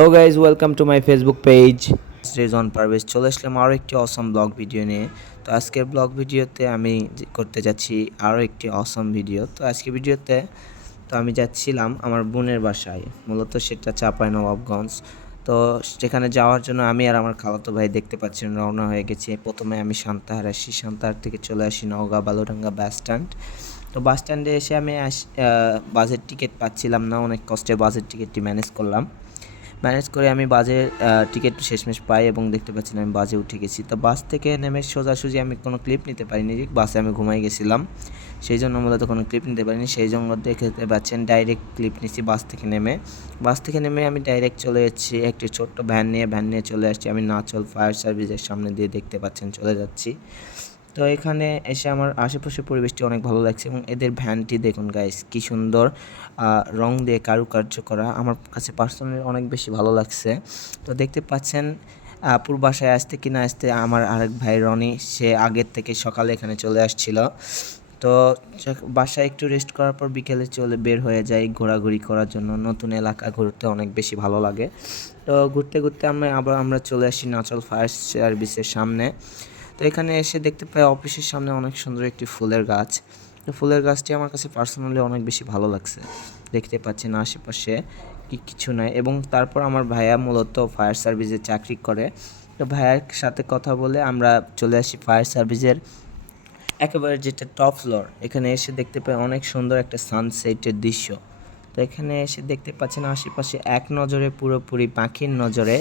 Hello guys, welcome to my Facebook page Rezon Parvez. চলে আসলাম আরও একটি অসম ব্লগ ভিডিও নিয়ে। তো আজকের ব্লগ ভিডিওতে আমি করতে যাচ্ছি আরও একটি অসম ভিডিও। তো আজকের ভিডিওতে আমি যাচ্ছিলাম আমার বোনের বাসায়, মূলত সেটা চাঁপাইনবাবগঞ্জ। তো সেখানে যাওয়ার জন্য আমি আর আমার খালাতো ভাই দেখতে পাচ্ছেন রওনা হয়ে গেছি। প্রথমে আমি সান্তাহার আসি, সান্তাহার থেকে চলে আসি নওগাঁ বালুরডাঙ্গা বাস স্ট্যান্ড। তো বাস স্ট্যান্ডে এসে আমি বাসের টিকিট পাচ্ছিলাম না, অনেক কষ্টে বাসের টিকিটটি ম্যানেজ করে আমি বাসের টিকিট শেষমেশ পাই এবং দেখতে পাচ্ছি আমি বাসে উঠে গেছি। তো বাস থেকে নেমে সোজাসুজি আমি কোনো ক্লিপ নিতে পারিনি, বাসে আমি ঘুমাই গেছিলাম, সেই জন্য মূলত কোনো ক্লিপ নিতে পারিনি। সেই জন্য দেখতে পাচ্ছেন ডাইরেক্ট ক্লিপ নিছি বাস থেকে নেমে আমি ডাইরেক্ট চলে যাচ্ছি একটি ছোট্ট ভ্যান নিয়ে চলে আসছি আমি নাচল ফায়ার সার্ভিসের সামনে দিয়ে, দেখতে পাচ্ছেন চলে যাচ্ছি। তো এখানে এসে আমার আশেপাশের পরিবেশটি অনেক ভালো লাগছে এবং এদের ভ্যানটি দেখুন গাইস, কি সুন্দর রং দিয়ে কারুকার্য করা, আমার কাছে পার্সোনালি অনেক বেশি ভালো লাগছে। তো দেখতে পাচ্ছেন আপুর বাসায় আসতে আমার আরেক ভাই রনি, সে আগের থেকে সকালে এখানে চলে আসছিল। তো বাসায় একটু রেস্ট করার পর বিকেলে বের হয়ে যাই ঘোরাঘুরি করার জন্য, নতুন এলাকা ঘুরতে অনেক বেশি ভালো লাগে। তো ঘুরতে আমরা চলে আসি নাচল ফায়ার সার্ভিসের সামনে। তো এখানে এসে দেখতে পাই অফিসের সামনে অনেক সুন্দর একটি ফুলের গাছ। তো ফুলের গাছটি আমার কাছে পার্সোনালি অনেক বেশি ভালো লাগছে। দেখতে পাচ্ছেন আশেপাশে কিছু নাই, এবং তারপর আমার ভাইয়া মূলত ফায়ার সার্ভিসে চাকরি করে। তো ভাইয়ার সাথে কথা বলে আমরা চলে আসি ফায়ার সার্ভিসের একেবারে যেটা টপ ফ্লোর। এখানে এসে দেখতে পাই অনেক সুন্দর একটা সানসেটের দৃশ্য। তো এখানে এসে দেখতে পাচ্ছেন আশেপাশে এক নজরে পুরোপুরি পাখির নজরে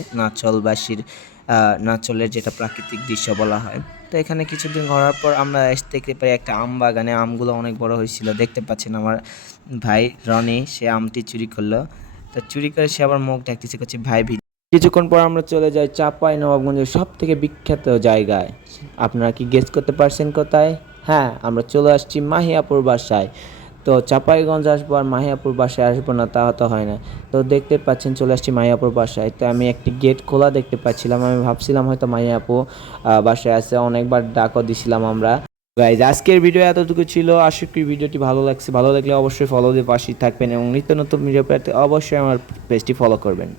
নাচলের যেটা প্রাকৃতিক দৃশ্য বলা হয়। তো এখানে কিছুদিন ঘোরার পর আমরা দেখতে পাই একটা আম বাগানে আমগুলো অনেক বড় হয়েছিল। দেখতে পাচ্ছেন আমার ভাই রনি, সে আমটি চুরি করলো। তো চুরি করে সে আবার মুখ ঢাকতেছে, করছে ভাই। কিছুক্ষণ পর আমরা চলে যাই চাঁপাইনবাবগঞ্জের সব থেকে বিখ্যাত জায়গায়। আপনারা কি গেস করতে পারছেন কোথায়? হ্যাঁ, আমরা চলে আসছি মাহিয়াপুর বাসায়। তো চাঁপাইগঞ্জ আসবো আর মাহিয়াপুর বাসায় আসবো না, তা তো হয় না। তো দেখতে পাচ্ছেন চলে আসছি মাহিয়াপুর বাসায়। তো আমি একটি গেট খোলা দেখতে পাচ্ছিলাম, আমি ভাবছিলাম হয়তো মাহিয়াপু বাসায় আছে, অনেকবার ডাকও দিছিলাম আমরা। গাইজ, আজকের ভিডিও এতটুকু ছিল। আশা করি ভিডিওটি ভালো লাগলে অবশ্যই ফলো দিয়ে পাশেই থাকবেন এবং নিত্য নতুন ভিডিও পেতে অবশ্যই আমার পেজটি ফলো করবেন।